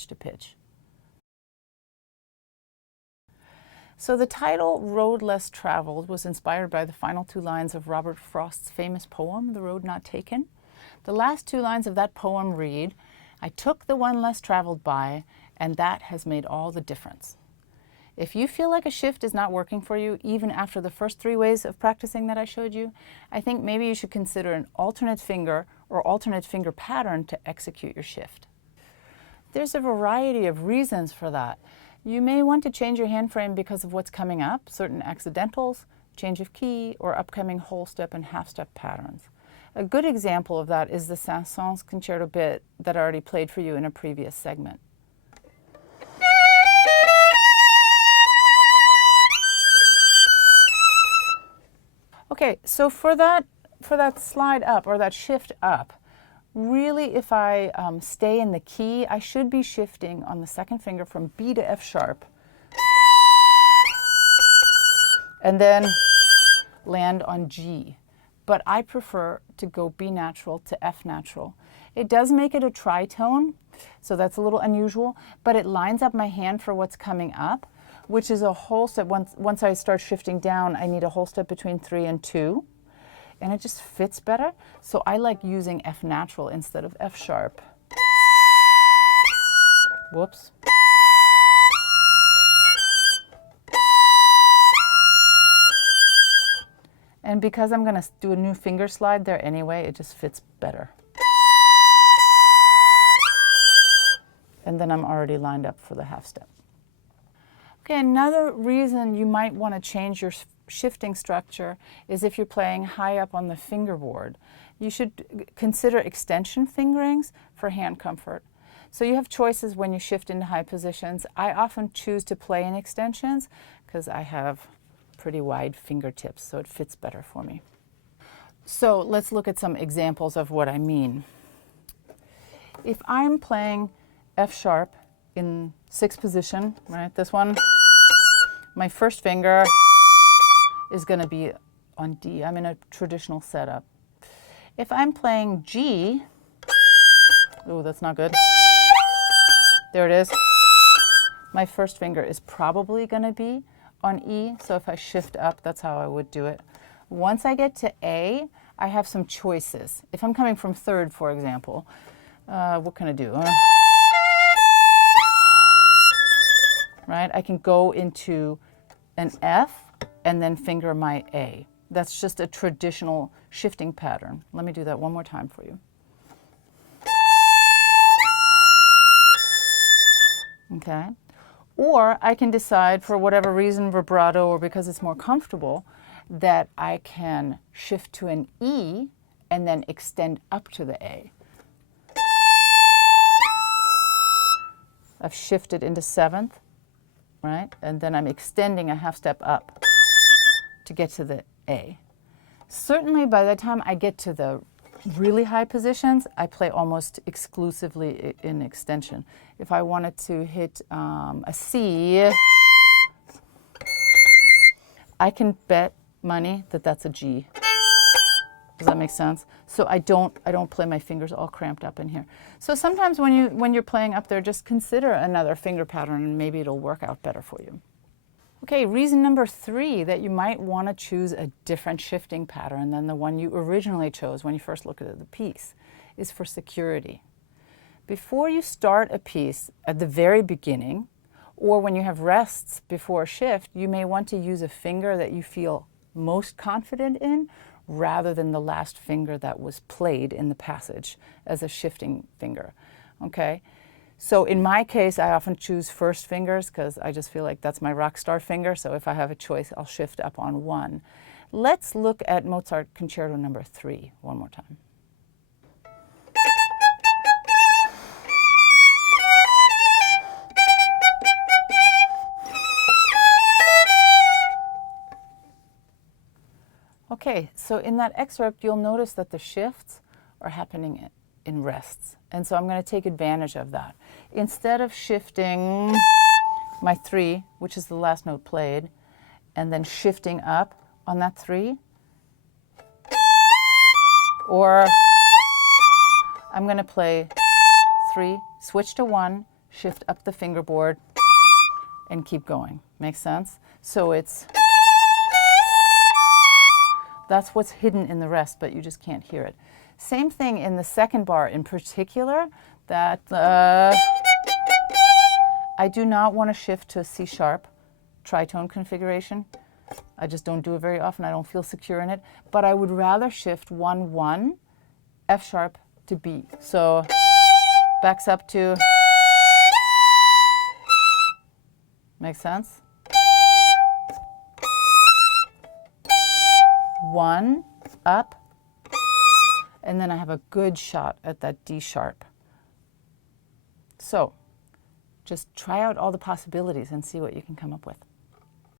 pitch to pitch. So the title, Road Less Traveled, was inspired by the final two lines of Robert Frost's famous poem, The Road Not Taken. The last two lines of that poem read, "I took the one less traveled by, and that has made all the difference." If you feel like a shift is not working for you, even after the first 3 ways of practicing that I showed you, I think maybe you should consider an alternate finger or alternate finger pattern to execute your shift. There's a variety of reasons for that. You may want to change your hand frame because of what's coming up, certain accidentals, change of key, or upcoming whole step and half step patterns. A good example of that is the Saint-Saëns concerto bit that I already played for you in a previous segment. Okay, so for that slide up or that shift up, really if I stay in the key, I should be shifting on the second finger from B to F sharp and then land on G. But I prefer to go B natural to F natural. It does make it a tritone, so that's a little unusual, but it lines up my hand for what's coming up, which is a whole step. Once I start shifting down, I need a whole step between 3 and 2, and it just fits better. So I like using F natural instead of F sharp. Whoops. And because I'm going to do a new finger slide there anyway, it just fits better. And then I'm already lined up for the half step. Okay, another reason you might want to change your shifting structure is if you're playing high up on the fingerboard. You should consider extension fingerings for hand comfort. So you have choices when you shift into high positions. I often choose to play in extensions because I have pretty wide fingertips, so it fits better for me. So let's look at some examples of what I mean. If I'm playing F sharp in 6th position, right, this one, my first finger is going to be on D. I'm in a traditional setup. If I'm playing G, oh, that's not good. There it is. My first finger is probably going to be on E, so if I shift up, that's how I would do it. Once I get to A, I have some choices. If I'm coming from 3rd, for example, what can I do? Right, I can go into an F and then finger my A. That's just a traditional shifting pattern. Let me do that one more time for you. Okay. Or I can decide, for whatever reason, vibrato or because it's more comfortable, that I can shift to an E and then extend up to the A. I've shifted into 7th, right? And then I'm extending a half step up to get to the A. Certainly by the time I get to the really high positions, I play almost exclusively in extension. If I wanted to hit a C, I can bet money that that's a G. Does that make sense? So I don't play my fingers all cramped up in here. So sometimes when you're playing up there, just consider another finger pattern and maybe it'll work out better for you. Okay, reason number 3 that you might want to choose a different shifting pattern than the one you originally chose when you first looked at the piece is for security. Before you start a piece at the very beginning, or when you have rests before a shift, you may want to use a finger that you feel most confident in rather than the last finger that was played in the passage as a shifting finger, okay? So in my case, I often choose first fingers because I just feel like that's my rock star finger. So if I have a choice, I'll shift up on 1. Let's look at Mozart Concerto number 3 one more time. Okay, so in that excerpt, you'll notice that the shifts are happening in rests. And so I'm going to take advantage of that. Instead of shifting my 3, which is the last note played, and then shifting up on that 3, or I'm going to play 3, switch to 1, shift up the fingerboard, and keep going. Makes sense? So that's what's hidden in the rest, but you just can't hear it. Same thing in the second bar in particular, that I do not want to shift to a C sharp tritone configuration. I just don't do it very often. I don't feel secure in it. But I would rather shift 1, 1, F sharp to B. So backs up to, makes sense? 1, up, and then I have a good shot at that D sharp. So just try out all the possibilities and see what you can come up with.